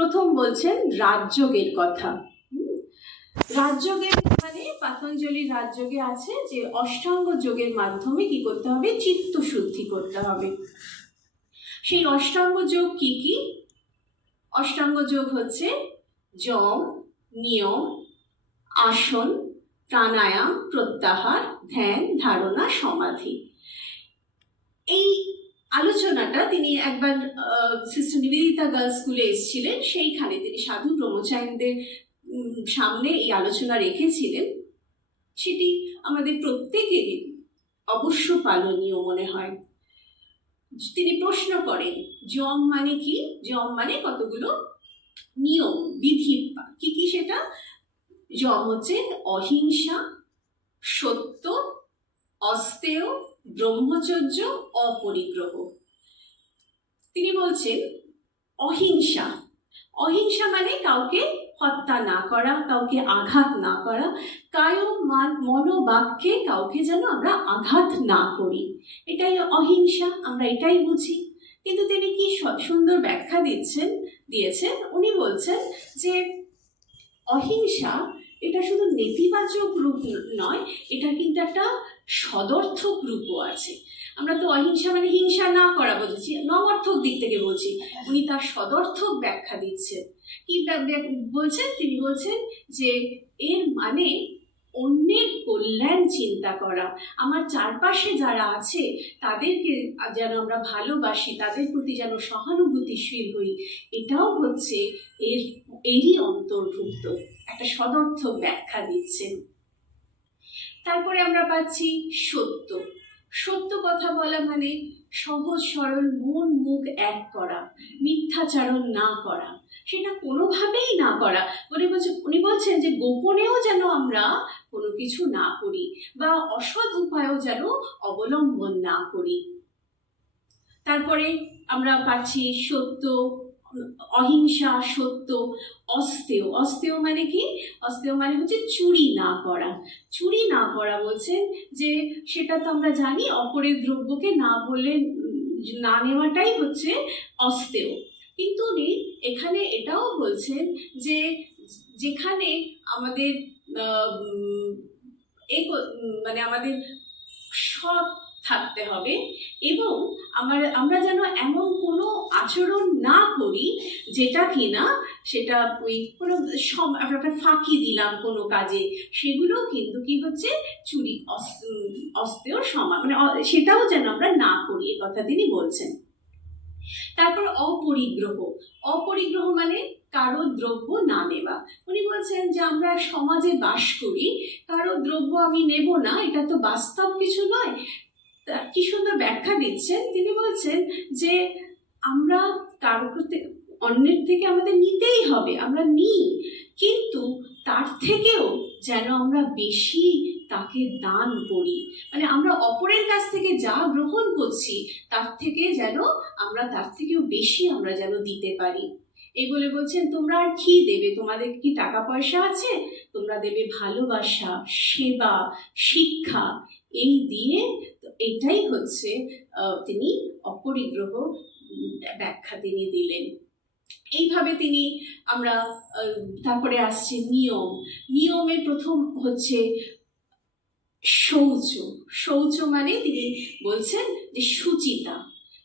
প্রথম বলছেন রাজযোগের কথা? রাজযোগের মানে পাতঞ্জলির রাজযোগে আছে যে অষ্টাঙ্গ যোগের মাধ্যমে কি করতে হবে? চিত্ত শুদ্ধি করতে হবে। সেই অষ্টাঙ্গ যোগ কি কি? অষ্টাঙ্গ যোগ হচ্ছে যম, নিয়ম, আসন, প্রাণায়াম, প্রত্যাহার, ধ্যান, ধারণা, সমাধি। এই আলোচনাটা তিনি একবার সিস্টার নিবেদিতা গার্লস স্কুলে এসেছিলেন। সেইখানে তিনি সাধু ব্রহ্মচারীদের সামনে এই আলোচনা রেখেছিলেন। সেটি আমাদের প্রত্যেকেরই অবশ্য পালনীয় মনে হয়। তিনি প্রশ্ন করেন জম মানে কি? জম মানে কতগুলো নিয়ম, বিধি, কি কি সেটা? জম হচ্ছে অহিংসা, সত্য অস্তেয় ব্রহ্মচর্য অপরিগ্রহ। তিনি বলছেন, অহিংসা। অহিংসা মানে কাউকে হত্যা না করা, কাউকে আঘাত না করা কায় মান মনোবাক্যে কাউকে যেন আমরা আঘাত না করি। এটাই অহিংসা, আমরা এটাই বুঝি। কিন্তু তিনি কি সুন্দর ব্যাখ্যা দিচ্ছেন, দিয়েছেন? উনি বলছেন যে, অহিংসা এটা শুধু নেতিবাচক রূপ নয়, এটা কিন্তু একটা সদর্থক রূপও আছে। আমরা তো অহিংসা মানে হিংসা না করা বলেছি, নমর্থক দিক থেকে বলছি। উনি তার সদর্থক ব্যাখ্যা দিচ্ছেন। কি বলছেন? তিনি বলছেন যে, এর মানে অন্যের কল্যাণ চিন্তা করা। আমার চারপাশে যারা আছে, তাদেরকে যেন আমরা ভালোবাসি, তাদের প্রতি যেন সহানুভূতিশীল হই, এটাও হচ্ছে এর, এরই অন্তর্ভুক্ত। একটা সদর্থক ব্যাখ্যা দিচ্ছেন। তারপরে আমরা পাচ্ছি সত্য। সত্য কথা বলা মানে সহজ, সরল, মন, মুখ এক করা, মিথ্যাচারণ না করা। সেটা কোনোভাবেই না করা। উনি বলছেন উনি বলছেন যে গোপনেও যেন আমরা কোনো কিছু না করি বা অসৎ উপায়ও যেন অবলম্বন না করি। তারপরে আমরা পাচ্ছি সত্য অহিংসা, সত্য অস্তেয় অস্তেয় মানে কি? অস্তেয় মানে হচ্ছে চুরি না করা। চুরি না করা বলছেন যে সেটা তো আমরা জানি, অপরের দ্রব্যকে না বলে না নেওয়াটাই হচ্ছে অস্তেয় কিন্তু উনি এখানে এটাও বলছেন যে যেখানে আমাদের মানে আমাদের সৎ থাকতে হবে এবং আমার আমরা যেন এমন কোনো আচরণ না করি যেটা কিনা সেটা ওই কোনো সম একটা ফাঁকি দিলাম কোনো কাজে সেগুলো কিন্তু কি হচ্ছে চুরি অস- উম, অস্তেয় সমান মানে সেটাও যেন আমরা না করি এ কথা তিনি বলছেন। তারপর অপরিগ্রহ অপরিগ্রহ মানে কারও দ্রব্য না নেওয়া। উনি বলছেন যে আমরা সমাজে বাস করি কারও দ্রব্য আমি নেব না এটা তো বাস্তব কিছু নয় কি সুন্দর ব্যাখ্যা দিচ্ছেন। তিনি বলছেন যে আমরা কারও অন্যের থেকে আমাদের নিতেই হবে, আমরা নিই। কিন্তু তার থেকেও যেন আমরা বেশি তাকে দান করি মানে আমরা অপরের কাছ থেকে যা গ্রহণ করছি, তার থেকে যেন আমরা, তার থেকেও বেশি আমরা যেন দিতে পারি। এই বলে বলছেন, তোমরা আর কি দেবে? তোমাদের কি টাকা পয়সা আছে? তোমরা দেবে ভালোবাসা, সেবা, শিক্ষা। এই দিয়ে এটাই হচ্ছে তিনি অপরিগ্রহ ব্যাখ্যা তিনি দিলেন। এইভাবে তিনি আমরা তারপরে আসছে নিয়ম। নিয়মের প্রথম হচ্ছে শৌচ। শৌচ মানে তিনি বলছেন যে সুচিতা।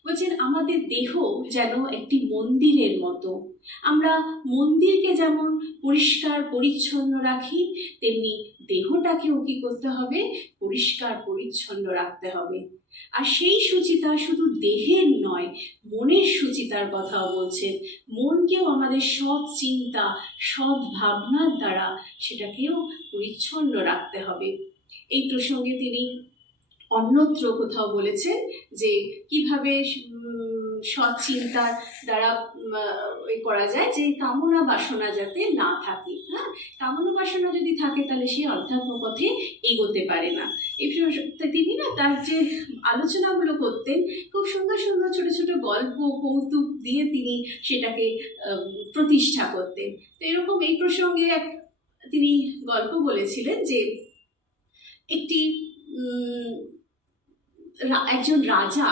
বলছেন, আমাদের দেহ যেন একটি মন্দিরের মতো। আমরা মন্দিরকে যেমন পরিষ্কার, পরিচ্ছন্ন রাখি, তেমনি দেহটাকেও কি করতে হবে? পরিষ্কার, পরিচ্ছন্ন রাখতে হবে। আর সেই সুচিতা শুধু দেহের নয়, মনের সুচিতার কথাও বলছেন, মনকেও আমাদের সৎ চিন্তা, সৎ ভাবনার দ্বারা সেটাকেও পরিচ্ছন্ন রাখতে হবে। এই প্রসঙ্গে তিনি অন্যত্র কোথাও বলেছেন যে কীভাবে সৎ চিন্তার দ্বারা ওই করা যায় যে কামনা বাসনা যাতে না থাকে। হ্যাঁ? কামনা বাসনা যদি থাকে তাহলে সে অধ্যাত্ম পথে এগোতে পারে না। এই তিনি না তার যে আলোচনাগুলো করতেন, খুব সুন্দর সুন্দর ছোট ছোট গল্প, কৌতুক দিয়ে তিনি সেটাকে প্রতিষ্ঠা করতেন। তো এরকম এই প্রসঙ্গে এক তিনি গল্প বলেছিলেন যে একটি একজন রাজা,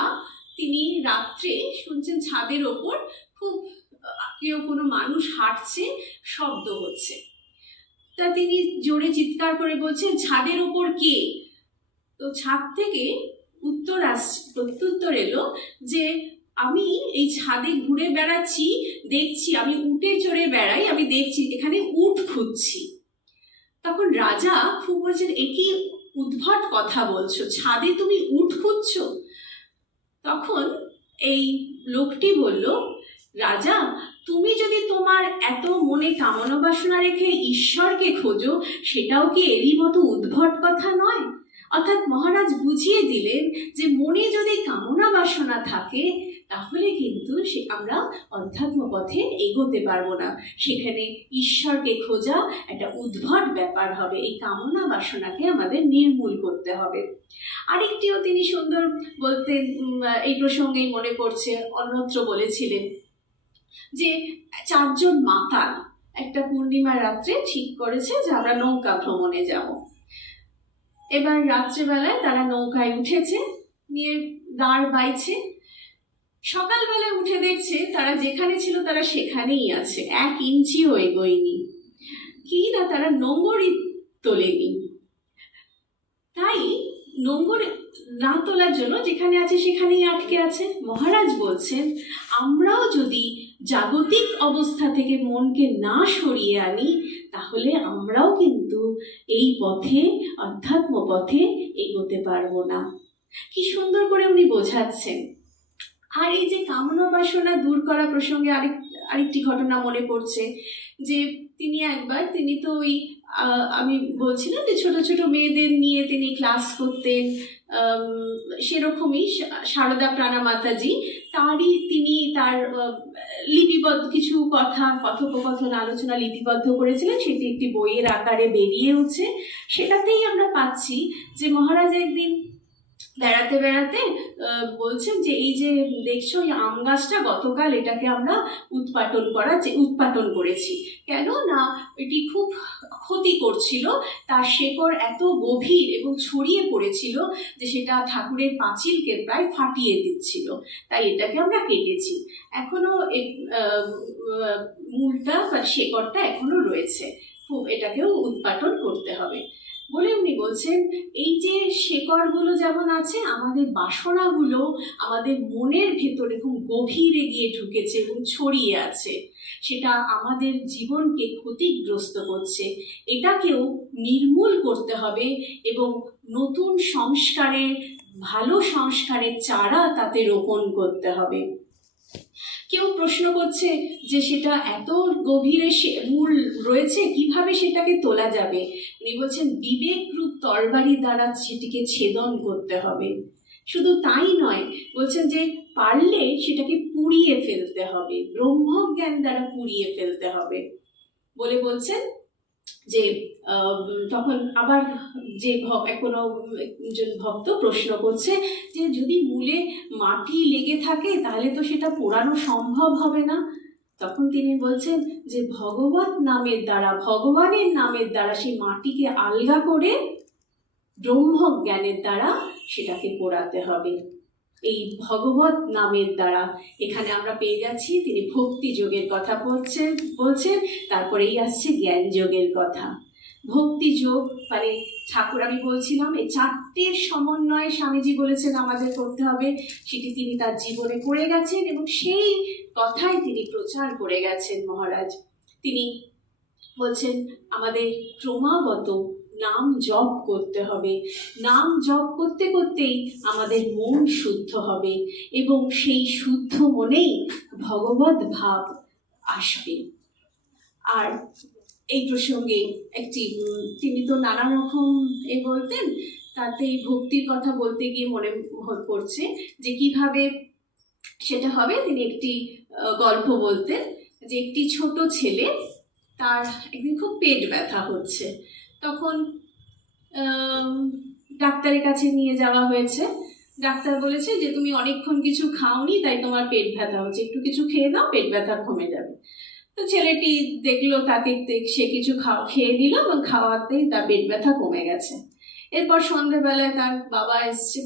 তিনি রাত্রে শুনছেন ছাদের ওপর খুব কেউ কোনো মানুষ হাঁটছে, শব্দ হচ্ছে। তা তিনি জোরে চিৎকার করে বলছেন, ছাদের ওপর কে? তো ছাদ থেকে উত্তর আসছে প্রত্যুত্তর এলো যে, আমি এই ছাদে ঘুরে বেড়াচ্ছি, দেখছি, আমি উঠে চড়ে বেড়াই, আমি দেখছি, এখানে উট খুঁজছি। তখন রাজা খুব বলছেন একই উদ্ভট কথা বলছো, ছাদে তুমি উঠ খুঁজছো। তখন এই লোকটি বলল, রাজা, তুমি যদি তোমার এত মনে কামনা বাসনা রেখে ঈশ্বরকে খোঁজো, সেটাও কি এরই মতো উদ্ভট কথা নয়? অর্থাৎ মহারাজ বুঝিয়ে দিলেন যে মনে যদি কামনা বাসনা থাকে তাহলে কিন্তু সে আমরা অধ্যাত্ম পথে এগোতে পারব না। সেখানে ঈশ্বরকে খোঁজা একটা উদ্ভট ব্যাপার হবে। এই কামনা বাসনাকে আমাদের নির্মূল করতে হবে। আরেকটিও তিনি সুন্দর বলতেন উম, এই প্রসঙ্গেই মনে পড়ছে অন্যত্র বলেছিলেন যে চারজন মাতাল একটা পূর্ণিমা রাত্রে ঠিক করেছে যে আমরা নৌকা ভ্রমণে যাব। এবার রাত্রেবেলায় তারা নৌকায় উঠেছে নিয়ে দাঁড় বাইছে সকালবেলায় উঠে দেখছে তারা যেখানে ছিল তারা সেখানেই আছে। এক ইঞ্চিও এগোয়নি। কি না তারা নোংরই তোলেনি। তাই নোংর না তোলার জন্য যেখানে আছে সেখানেই আটকে আছে। মহারাজ বলছেন, আমরাও যদি জাগতিক অবস্থা থেকে মনকে না সরিয়ে আনি, তাহলে আমরাও কিন্তু এই পথে অধ্যাত্ম পথে এগোতে পারব না। কি সুন্দর করে উনি বোঝাচ্ছেন। আর এই যে কামনা বাসনা দূর করা প্রসঙ্গে আরেক, আরেকটি ঘটনা মনে পড়ছে, যে তিনি একবার, তিনি তো ওই আমি বলছিলাম যে ছোট ছোট মেয়েদের নিয়ে তিনি ক্লাস করতেন সেরকমই সারদা প্রাণা মাতাজি, তারই তিনি তার লিপিবদ্ধ কিছু কথা, কথোপকথন, আলোচনা লিপিবদ্ধ করেছিলেন, সেটি একটি বইয়ের আকারে বেরিয়েওছে, সেটাতেই আমরা পাচ্ছি যে মহারাজ একদিন বেড়াতে বেড়াতে বলছেন যে এই যে দেখছ এই আম গাছটা গতকাল এটাকে আমরা উৎপাটন করা যে উৎপাটন করেছি। কেন না এটি খুব ক্ষতি করছিল, তার শেকড় এত গভীর এবং ছড়িয়ে পড়েছিল যে সেটা ঠাকুরের পাঁচিলকে প্রায় ফাটিয়ে দিচ্ছিল। তাই এটাকে আমরা কেটেছি। এখনও মূলটা বা শেকড়টা এখনও রয়েছে। খুব এটাকেও উৎপাটন করতে হবে। বলে উনি বলছেন, এই যে শেকড়গুলো যেমন আছে, আমাদের বাসনাগুলো আমাদের মনের ভেতরে খুব গভীরে গিয়ে ঢুকেছে এবং ছড়িয়ে আছে। সেটা আমাদের জীবনকে ক্ষতিগ্রস্ত করছে। এটাকেও নির্মূল করতে হবে এবং নতুন সংস্কারে ভালো সংস্কারের চারা তাতে রোপণ করতে হবে। কেউ প্রশ্ন করছে যে সেটা এত গভীরে মূল রয়েছে, কীভাবে সেটাকে তোলা যাবে? উনি বলছেন, বিবেক রূপ তরবারি দ্বারা সেটিকে ছেদন করতে হবে। শুধু তাই নয়, বলছেন যে পারলে সেটাকে পুড়িয়ে ফেলতে হবে, ব্রহ্মজ্ঞান দ্বারা পুড়িয়ে ফেলতে হবে বলে বলছেন। যে তখন আবার যে কোনো একজন ভক্ত প্রশ্ন করছে যে, যদি মূলে মাটি লেগে থাকে, তাহলে তো সেটা পোড়ানো সম্ভব হবে না। তখন তিনি বলছেন যে, ভগবত নামের দ্বারা, ভগবানের নামের দ্বারা সেই মাটিকে আলগা করে ব্রহ্ম জ্ঞানের দ্বারা সেটাকে পোড়াতে হবে। এই ভগবত নামের দ্বারা এখানে আমরা পেয়ে যাচ্ছি। তিনি ভক্তি যোগের কথা বলছেন বলছেন, তারপরেই আসছে জ্ঞান যোগের কথা। ভক্তি যোগ মানে ঠাকুর আমি বলছিলাম, এই চারটের সমন্বয়ে স্বামীজি বলেছেন আমাদের করতে হবে। সেটি তিনি তার জীবনে করে গেছেন এবং সেই কথাই তিনি প্রচার করে গেছেন মহারাজ। তিনি বলছেন, আমাদের ক্রমাগত নাম জপ করতে হবে। নাম জপ করতে করতেই আমাদের মন শুদ্ধ হবে এবং সেই শুদ্ধ মনেই ভগবত ভাব আসবে। আর এই প্রসঙ্গে একটি তিনি তো নানা রকম এ বলতেন, তাতে ভক্তির কথা বলতে গিয়ে মনে পড়ছে যে কীভাবে সেটা হবে। তিনি একটি গল্প বলতেন যে একটি ছোট ছেলে তার একদিন খুব পেট ব্যথা হচ্ছে। তখন ডাক্তারের কাছে নিয়ে যাওয়া হয়েছে। ডাক্তার বলেছে যে, তুমি অনেকক্ষণ কিছু খাওনি, তাই তোমার পেট ব্যথা হচ্ছে। একটু কিছু খেয়ে নাও, পেট ব্যথা কমে যাবে। তো ছেলেটি দেখল তাকে সে কিছু খাওয়া খেয়ে দিল এবং খাওয়াতেই তার পেট ব্যথা কমে গেছে। এরপর সন্ধেবেলায় তার বাবা এসছে,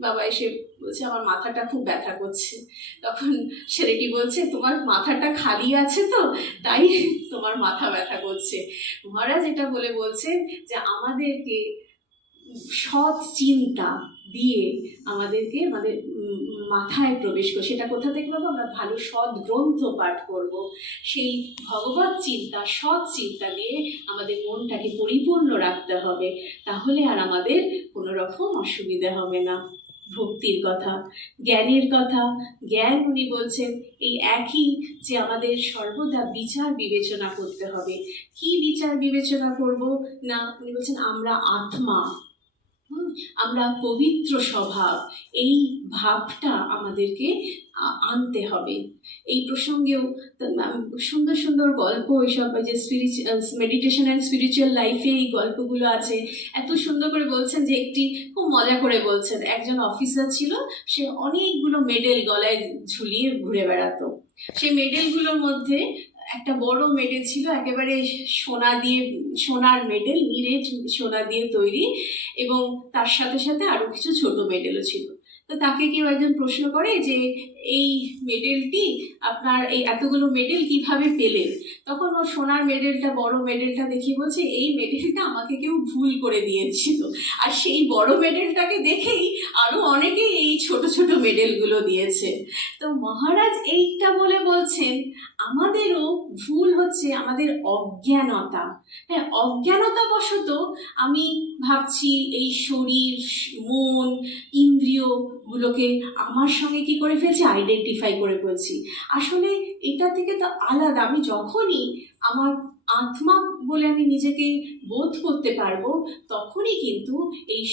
বাবা এসে বলছে, আমার মাথাটা খুব ব্যথা করছে। তখন ছেলেটি বলছে, তোমার মাথাটা খালি আছে তো, তাই তোমার মাথা ব্যথা করছে। মহারাজ এটা বলে বলছেন যে, আমাদেরকে সৎ চিন্তা দিয়ে আমাদেরকে আমাদের মাথায় প্রবেশ করে। সেটা কোথা থেকে পাবো? আমরা ভালো সৎ গ্রন্থ পাঠ করব। সেই ভগবত চিন্তা, সৎ চিন্তা দিয়ে আমাদের মনটাকে পরিপূর্ণ রাখতে হবে। তাহলে আর আমাদের কোনো রকম অসুবিধা হবে না। ভক্তির কথা, জ্ঞানের কথা। জ্ঞান, উনি বলছেন, এই একই যে আমাদের সর্বদা বিচার বিবেচনা করতে হবে। কি বিচার বিবেচনা করব? না, উনি বলছেন, আমরা আত্মা। আমরা পবিত্র স্বভাব। এই ভাবটা আমাদেরকে আনতে হবে। এই প্রসঙ্গেও সুন্দর সুন্দর গল্প এইসব যে মেডিটেশন অ্যান্ড স্পিরিচুয়াল লাইফে এই গল্পগুলো আছে। এত সুন্দর করে বলছেন যে একটি খুব মজা করে বলছেন। একজন অফিসার ছিল, সে অনেকগুলো মেডেল গলায় ঝুলিয়ে ঘুরে বেড়াতো। সেই মেডেলগুলোর মধ্যে একটা বড় মেডেল ছিল, একেবারে সোনা দিয়ে, সোনার মেডেল নিরেট সোনা দিয়ে তৈরি এবং তার সাথে সাথে আরও কিছু ছোট মেডেলও ছিল। তো তাকে কেউ একজন প্রশ্ন করে যে, এই মেডেলটি আপনার, এই এতগুলো মেডেল কীভাবে পেলেন? তখন ওর সোনার মেডেলটা, বড় মেডেলটা দেখিয়ে বলছে, এই মেডেলটা আমাকে কেউ ভুল করে দিয়েছিল। আর সেই বড় মেডেলটাকে দেখেই আরও অনেকেই এই ছোট ছোট মেডেলগুলো দিয়েছে। তো মহারাজ এইটা বলে বলছেন, আমাদেরও ভুল হচ্ছে আমাদের অজ্ঞানতা। হ্যাঁ অজ্ঞানতা বশত আমি ভাবছি এই শরীর, মন, ইন্দ্রিয়গুলোকে আমার সঙ্গে কি করে ফেলছি? আইডেন্টিফাই করে ফেলছি। আসলে এটা থেকে তো আলাদা। আমি যখনই আমার আত্মা বলে আমি নিজেকে বোধ করতে পারব, তখনই কিন্তু এই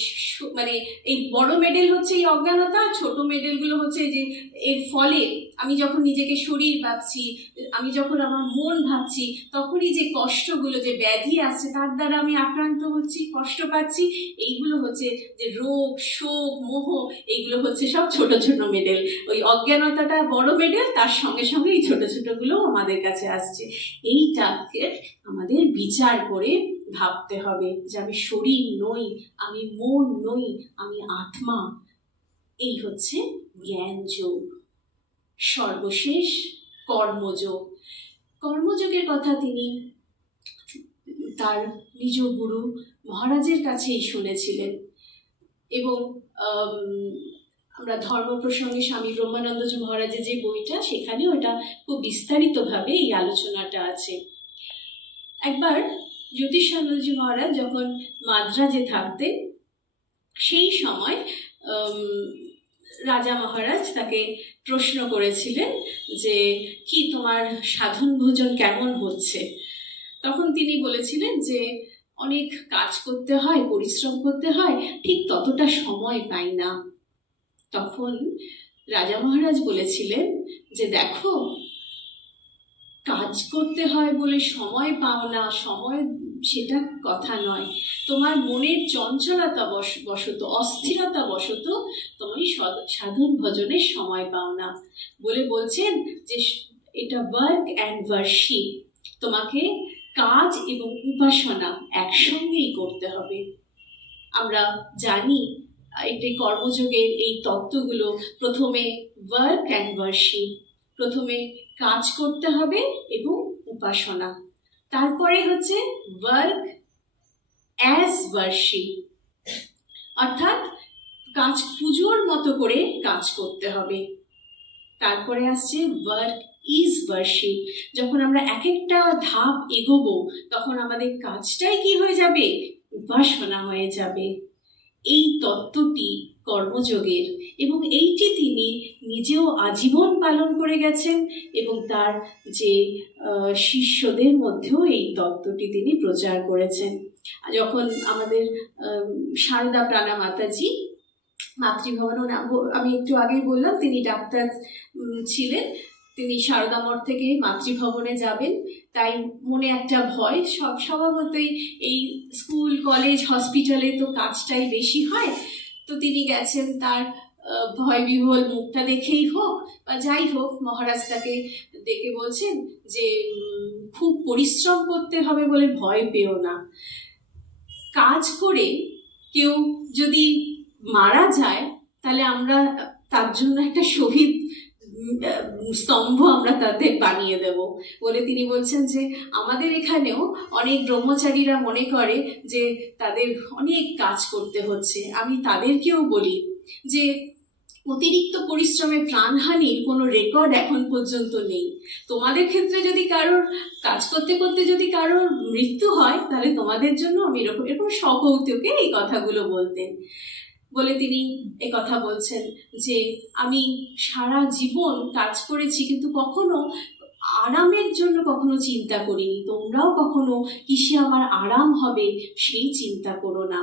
মানে এই বড় মেডেল হচ্ছে এই অজ্ঞানতা, ছোট মেডেলগুলো হচ্ছে যে এর ফলে আমি যখন নিজেকে শরীর ভাবছি, আমি যখন আমার মন ভাবছি, তখনই যে কষ্টগুলো, যে ব্যাধি আসছে, তার দ্বারা আমি আক্রান্ত হচ্ছি, কষ্ট পাচ্ছি। এইগুলো হচ্ছে যে রোগ, শোক, মোহ, এইগুলো হচ্ছে সব ছোট ছোট মেডেল ওই অজ্ঞানতাটা বড় মেডেল তার সঙ্গে সঙ্গে এই ছোট ছোটগুলোও আমাদের কাছে আসছে। এইটাকে আমাদের বিচার করে ভাবতে হবে যে আমি শরীর নই, আমি মন নই, আমি আত্মা। এই হচ্ছে জ্ঞান যোগ। সর্বশেষ কর্মযোগ। কর্মযোগের কথা তিনি তার নিজ গুরু মহারাজের কাছেই শুনেছিলেন এবং আমরা ধর্ম প্রসঙ্গে স্বামী ব্রহ্মানন্দজি মহারাজের যে বইটা, সেখানেও ওটা খুব বিস্তারিতভাবে এই আলোচনাটা আছে। একবার জ্যোতিষানন্দজি মহারাজ যখন মাদ্রাজে থাকতেন, সেই সময় রাজা মহারাজ তাকে প্রশ্ন করেছিলেন যে, কি তোমার সাধন ভোজন কেমন হচ্ছে? তখন তিনি বলেছিলেন যে, অনেক কাজ করতে হয়, পরিশ্রম করতে হয়, ঠিক ততটা সময় পাই না। তখন রাজা মহারাজ বলেছিলেন যে, দেখো, কাজ করতে হয় বলে সময় পাও না, সময় সেটা কথা নয়। তোমার মনের চঞ্চলতা বশ, বশত, অস্থিরতা বশত তুমি সাধন ভজনের সময় পাও না। বলে বলছেন যে এটা ওয়ার্ক অ্যান্ড ওয়ার্শিপ তোমাকে কাজ এবং উপাসনা একসঙ্গেই করতে হবে। আমরা জানি একটি কর্মযোগের এই তত্ত্বগুলো প্রথমে ওয়ার্ক অ্যান্ড ওয়ার্শিপ প্রথমে কাজ করতে হবে এবং উপাসনা। তারপরে হচ্ছে ওয়ার্ক অ্যাজ ওয়ার্শিপ অর্থাৎ কাজ পুজোর মতো করে কাজ করতে হবে। তারপরে আসছে ওয়ার্ক ইজ ওয়ার্শিপ যখন আমরা এক একটা ধাপ এগোবো, তখন আমাদের কাজটাই কি হয়ে যাবে? উপাসনা হয়ে যাবে। এই তত্ত্বটি কর্মযোগের। এবং এইটি তিনি নিজেও আজীবন পালন করে গেছেন এবং তার যে শিষ্যদের মধ্যেও এই তত্ত্বটি তিনি প্রচার করেছেন। যখন আমাদের সারদা প্রাণা মাতাজি মাতৃভবন আমি একটু আগেই বললাম, তিনি ডাক্তার ছিলেন। তিনি সারদা মঠ থেকে মাতৃভবনে যাবেন। তাই মনে একটা ভয়, সব স্বভাবতই এই স্কুল, কলেজ, হসপিটালে তো কাজটাই বেশি হয়। তো তিনি গেছেন তার ভয় বিহল মুখটা দেখেই হোক বা যাই হোক, মহারাজ তাকে দেখে বলছেন যে খুব পরিশ্রম করতে হবে বলে ভয় পেও না। কাজ করে কেউ যদি মারা যায়, তাহলে আমরা তার জন্য একটা শহীদ স্তম্ভ আমরা তাতে বানিয়ে দেব। বলে তিনি বলছেন যে, আমাদের এখানেও অনেক ব্রহ্মচারীরা মনে করে যে, তাদের অনেক কাজ করতে হচ্ছে। আমি তাদেরকেও বলি যে, অতিরিক্ত পরিশ্রমে প্রাণহানির কোনো রেকর্ড এখন পর্যন্ত নেই। তোমাদের ক্ষেত্রে যদি কারোর কাজ করতে করতে যদি কারোর মৃত্যু হয়, তাহলে তোমাদের জন্য আমি এরকম এরকম সকৌতুকে এই কথাগুলো বলতেন বলে তিনি এ কথা বলছেন যে, আমি সারা জীবন কাজ করেছি, কিন্তু কখনো আরামের জন্য কখনো চিন্তা করিনি। তোমরাও কখনো কিসে আমার আরাম হবে সেই চিন্তা করো না।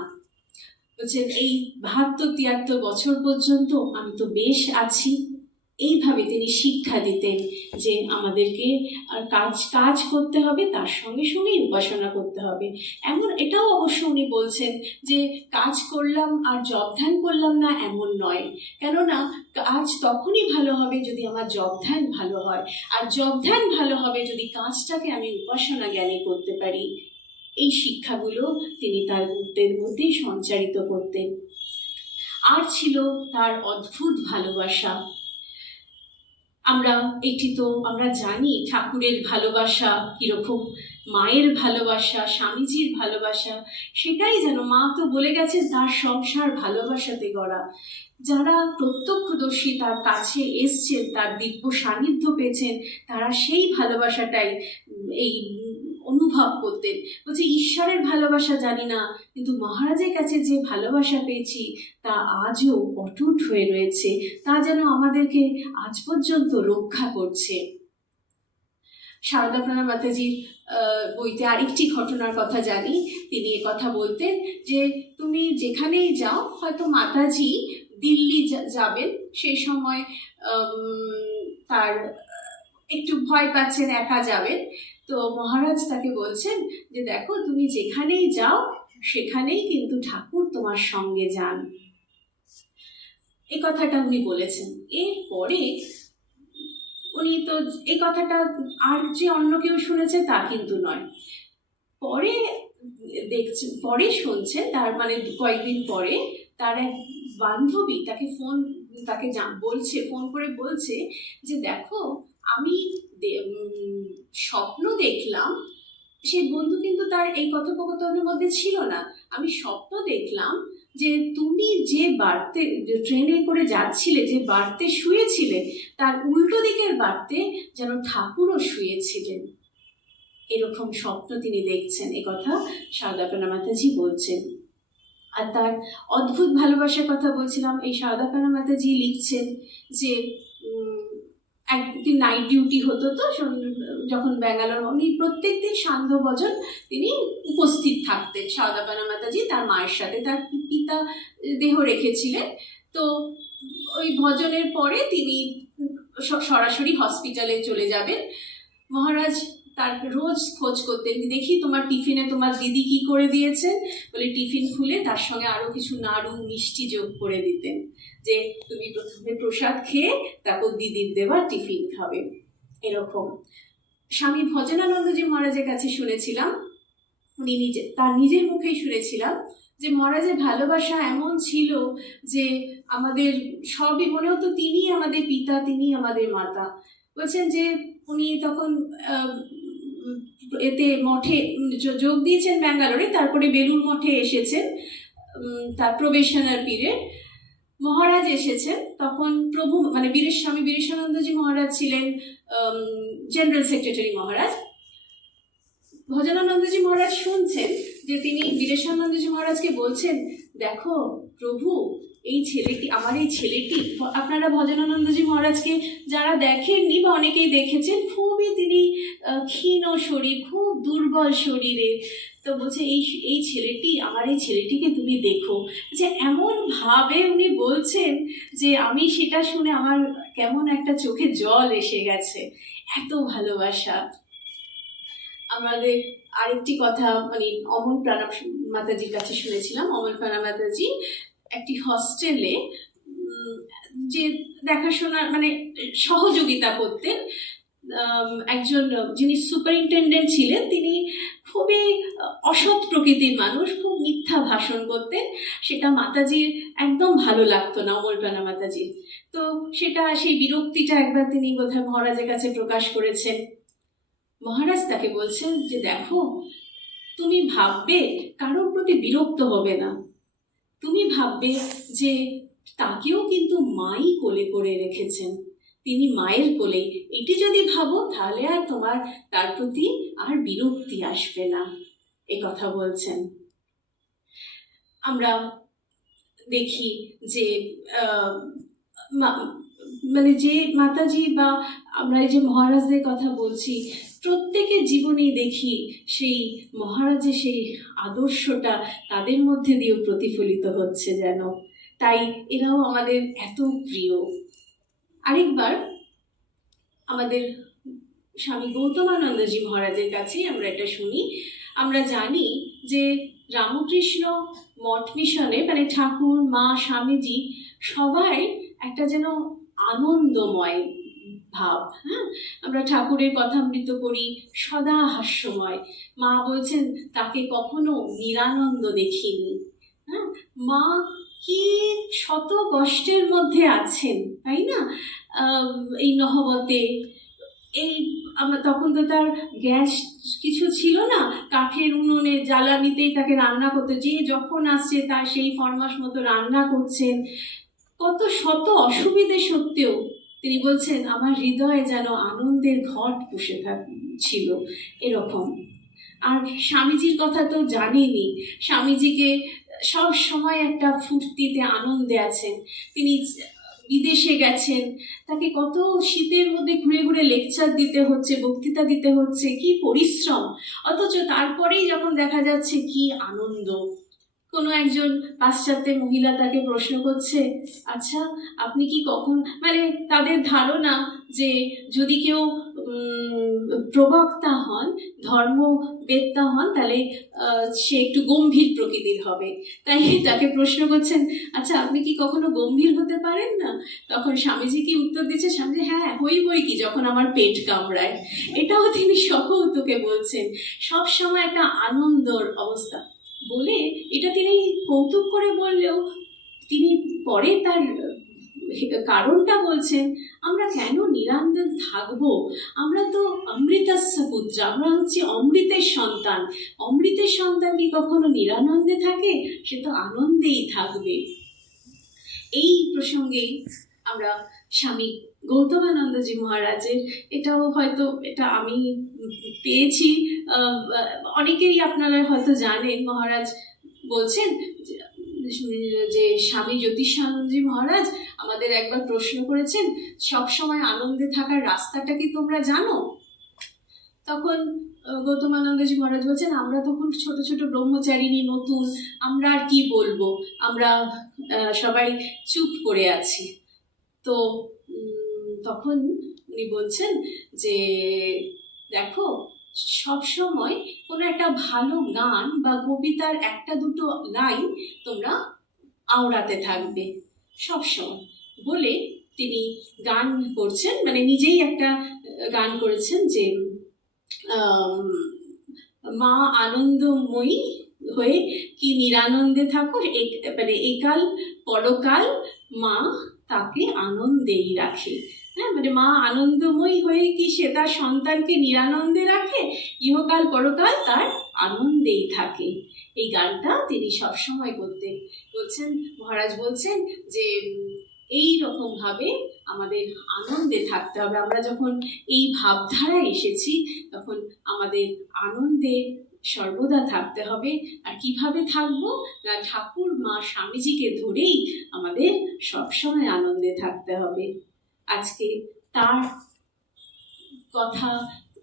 বলছেন, এই বাহাত্তর, তিয়াত্তর বছর পর্যন্ত আমি তো বেশ আছি। এইভাবে তিনি শিক্ষা দিতেন যে আমাদেরকে আর কাজ কাজ করতে হবে, তার সঙ্গে সঙ্গেই উপাসনা করতে হবে। এমন এটাও অবশ্য উনি বলছেন যে কাজ করলাম আর জব ধ্যান করলাম না এমন নয়। কেননা কাজ তখনই ভালো হবে যদি আমার জব ধ্যান ভালো হয়। আর জব ধ্যান ভালো হবে যদি কাজটাকে আমি উপাসনা জ্ঞানে করতে পারি। এই শিক্ষাগুলো তিনি তার গুরুত্বের মধ্যেই সঞ্চারিত করতেন। আর ছিল তার অদ্ভুত ভালোবাসা। আমরা, এটি তো আমরা জানি, ঠাকুরের ভালোবাসা কীরকম, মায়ের ভালোবাসা, স্বামীজির ভালোবাসা, সেটাই যেন মা তো বলে গেছে তার সংসার ভালোবাসাতে গড়া। যারা প্রত্যক্ষদর্শী তার কাছে এসছেন, তার দিব্য সান্নিধ্য পেয়েছেন, তারা সেই ভালোবাসাটাই এই অনুভব করতেন। বলছে, ঈশ্বরের ভালোবাসা জানি না, কিন্তু মহারাজের কাছে যে ভালোবাসা পেয়েছি, তা আজও অটুট হয়ে রয়েছে। তা যেন আমাদেরকে আজ পর্যন্ত রক্ষা করছে। সারদা প্রাণা মাতাজির বইতে আরেকটি ঘটনার কথা জানি। তিনি কথা বলতেন যে, তুমি যেখানেই যাও, হয়তো মাতাজি দিল্লি যাবেন। সেই সময় তার, একটু ভয় পাচ্ছেন, একা যাবেন। তো মহারাজ তাকে বলছেন যে দেখো, তুমি যেখানেই যাও, সেখানেই কিন্তু ঠাকুর তোমার সঙ্গে যান। এই কথাটা উনি বলেছেন। এরপরে উনি তো, এই কথাটা আর যে অন্য কেউ শুনেছে তা কিন্তু নয়। পরে দেখছেন, পরে শুনছেন, তার মানে কয়েকদিন পরে তার এক বান্ধবী তাকে ফোন তাকে বলছে ফোন করে বলছে যে দেখো আমি স্বপ্ন দেখলাম, সেই বন্ধু কিন্তু তার এই কথোপকথনের মধ্যে ছিল না। আমি স্বপ্ন দেখলাম যে তুমি যে বাড়তে ট্রেনে করে যাচ্ছিলে, যে বাড়তে শুয়েছিলে, তার উল্টো দিকের বাড়তে যেন ঠাকুরও শুয়েছিলেন। এরকম স্বপ্ন তিনি দেখছেন, এ কথা সারদাপনা মাতাজি বলছেন। আর তার অদ্ভুত ভালোবাসার কথা বলছিলাম, এই সারদাপনা মাতাজি লিখছেন যে একদিন নাইট ডিউটি হতো তো যখন ব্যাঙ্গালোর, উনি প্রত্যেক দিন সান্ধ্য ভোজন তিনি উপস্থিত থাকতেন। সাদাপানা মাতাজি তার মায়ের সাথে, তার পিতা দেহ রেখেছিলেন। তো ওই ভজনের পরে তিনি সরাসরি হসপিটালে চলে যাবেন। মহারাজ তার রোজ খোঁজ করতেন দেখি তোমার টিফিনে তোমার দিদি কি করে দিয়েছেন? বলে টিফিন খুলে তার সঙ্গে আরও কিছু নাড়ু, মিষ্টি যোগ করে দিতেন যে তুমি প্রথমে প্রসাদ খেয়ে তারপর দিদির দেওয়া টিফিন খাবে। এরকম। স্বামী ভজনানন্দজি মহারাজের কাছে শুনেছিলাম। উনি নিজে, তার নিজের মুখেই শুনেছিলাম যে মহারাজের ভালোবাসা এমন ছিল যে আমাদের সবই মনে হতো তিনি আমাদের পিতা তিনি আমাদের মাতা। বলছেন যে উনি তখন এতে মঠে যোগ দিয়েছেন ব্যাঙ্গালোরে, তারপরে বেলুর মঠে এসেছেন তার প্রবেশনার পিরিয়ড মহারাজ এসেছেন, তখন প্রভু মানে বীরেশ, স্বামী বীরেশানন্দজি মহারাজ ছিলেন জেনারেল সেক্রেটারি মহারাজ। ভজনানন্দজি মহারাজ শুনছেন যে তিনি বীরেশানন্দজি মহারাজকে বলছেন, দেখো প্রভু এই ছেলেটি, আমার এই ছেলেটি, আপনারা ভজনানন্দজি মহারাজকে যারা দেখেননি বা অনেকেই দেখেছেন, খুবই তিনি ক্ষীণ শরীর, খুব দুর্বল শরীরে। তো বলছে, এই এই ছেলেটি, আমার এই ছেলেটিকে তুমি দেখো। যে এমন ভাবে উনি বলছেন যে, আমি সেটা শুনে আমার কেমন একটা চোখে জল এসে গেছে। এত ভালোবাসা। আমাদের আরেকটি কথা মানে অমল প্রাণা মাতাজির কাছে শুনেছিলাম, অমল প্রাণা মাতাজি একটি হস্টেলে যে দেখাশোনা মানে সহযোগিতা করতেন। একজন যিনি সুপারিনটেন্ডেন্ট ছিলেন, তিনি খুবই অসৎ প্রকৃতির মানুষ, খুব মিথ্যা ভাষণ করতেন। সেটা মাতাজির একদম ভালো লাগতো না অমলপ্রাণা মাতাজির তো সেটা, সেই বিরক্তিটা একবার তিনি বোধহয় মহারাজের কাছে প্রকাশ করেছেন। মহারাজ তাকে বলছেন যে, দেখো, তুমি ভাববে কারোর প্রতি বিরক্ত হবে না। তুমি ভাববে যে তাকেও কিন্তু মাই কোলে করে রেখেছেন। তিনি মায়ের কোলে। এটি যদি ভাবো, তাহলে আর তোমার, তার প্রতি আর বিরক্তি আসবে না এই কথা বলছেন। আমরা দেখি যে মানে যে মাতাজি বা আমরা এই যে মহারাজদের কথা বলছি প্রত্যেকের জীবনেই দেখি সেই মহারাজের সেই আদর্শটা তাদের মধ্যে দিয়েও প্রতিফলিত হচ্ছে যেন। তাই এরাও আমাদের এত প্রিয়। আরেকবার আমাদের স্বামী গৌতমানন্দজি মহারাজের কাছেই আমরা এটা শুনি। আমরা জানি যে রামকৃষ্ণ মঠ মিশনে মানে ঠাকুর, মা, স্বামীজি সবাই একটা যেন আনন্দময় ভাব হ্যাঁ? আমরা ঠাকুরের কথামৃত করি, সদা হাস্যময়। মা বলছেন, তাকে কখনো নিরানন্দ দেখিনি। হ্যাঁ? মা কি শত কষ্টের মধ্যে আছেন, তাই না? এই নহবতে। এই আমরা তখন তো তার গ্যাস কিছু ছিল না। কাঠের উনুনে জ্বালানিতেই তাকে রান্না করতে। যে যখন আসছে, তার সেই ফরমাস মতো রান্না করছেন। কত শত অসুবিধে সত্ত্বেও তিনি বলছেন, আমার হৃদয়ে যেন আনন্দের ঘট বসে ছিল এরকম। আর স্বামীজির কথা তো জানেনি স্বামীজিকে সব সময় একটা ফুর্তিতে আনন্দে আছেন। তিনি বিদেশে গেছেন। তাকে কত শীতের মধ্যে ঘুরে ঘুরে লেকচার দিতে হচ্ছে, বক্তৃতা দিতে হচ্ছে, কি পরিশ্রম। অথচ তারপরেই যখন দেখা যাচ্ছে, কি আনন্দ। কোনো একজন পাশ্চাত্যে মহিলা তাকে প্রশ্ন করছে আচ্ছা আপনি কি কখন মানে তাদের ধারণা যে যদি কেউ প্রবক্তা হন ধর্ম ধর্মবেত্তা হন, তাহলে সে একটু গম্ভীর প্রকৃতির হবে। তাই তাকে প্রশ্ন করছেন আচ্ছা আপনি কি কখনো গম্ভীর হতে পারেন না? তখন স্বামীজি কি উত্তর দিচ্ছে স্বামীজি হ্যাঁ হইবই কি, যখন আমার পেট কামড়ায়। এটাও তিনি সকৌতুকে বলছেন। সবসময় একটা আনন্দর অবস্থা। বলে, এটা তিনি কৌতুক করে বললেও তিনি পরে তার কারণটা বলছেন, আমরা কেন নিরানন্দ থাকব? আমরা তো অমৃতাস্য পুত্র, আমরা হচ্ছে অমৃতের সন্তান। অমৃতের সন্তান কি কখনো নিরানন্দে থাকে? সে তো আনন্দেই থাকবে। এই প্রসঙ্গেই আমরা স্বামী গৌতমানন্দজি মহারাজের। এটাও হয়তো, এটা আমি পেয়েছি। অনেকেই আপনারা হয়তো জানেন, মহারাজ বলছেন যে- স্বামী জ্যোতিষানন্দজি মহারাজ আমাদের একবার প্রশ্ন করেছেন, সব সময় আনন্দে থাকার রাস্তাটা কি তোমরা জানো? তখন গৌতমানন্দজি মহারাজ বলছেন, আমরা তখন ছোট ছোট ব্রহ্মচারিণী নতুন, আমরা আর কি বলব? আমরা সবাই চুপ করে আছি। তো তখন উনি বলছেন যে, দেখো সব সময় কোনো একটা ভালো গান বা কবিতার একটা দুটো লাইন তোমরা আওড়াতে থাকবে, সবসময়। বলে তিনি গান করছেন মানে নিজেই একটা গান করেছেন যে মা আনন্দময়ী হয়ে কি নিরানন্দে থাকো মানে একাল পরকাল মা তাকে আনন্দেই রাখে। হ্যাঁ মানে মা আনন্দময়ী হয়ে কি সে তার সন্তানকে নিরানন্দে রাখে? ইহকাল পরকাল তার আনন্দেই থাকে। এই গানটা তিনি সবসময় করতেন। বলছেন, মহারাজ বলছেন যে, এই রকম ভাবে আমাদের আনন্দে থাকতে হবে। আমরা যখন এই ভাবধারায় এসেছি, তখন আমাদের আনন্দে সর্বদা থাকতে হবে। আর কীভাবে থাকব? না, ঠাকুর, মা, স্বামীজিকে ধরেই আমাদের সবসময় আনন্দে থাকতে হবে। আজকে তার কথা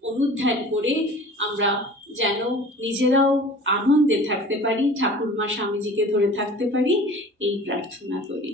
অনুধ্যান করে আমরা যেন নিজেরাও আনন্দে থাকতে পারি, ঠাকুরমা স্বামীজিকে ধরে থাকতে পারি, এই প্রার্থনা করি।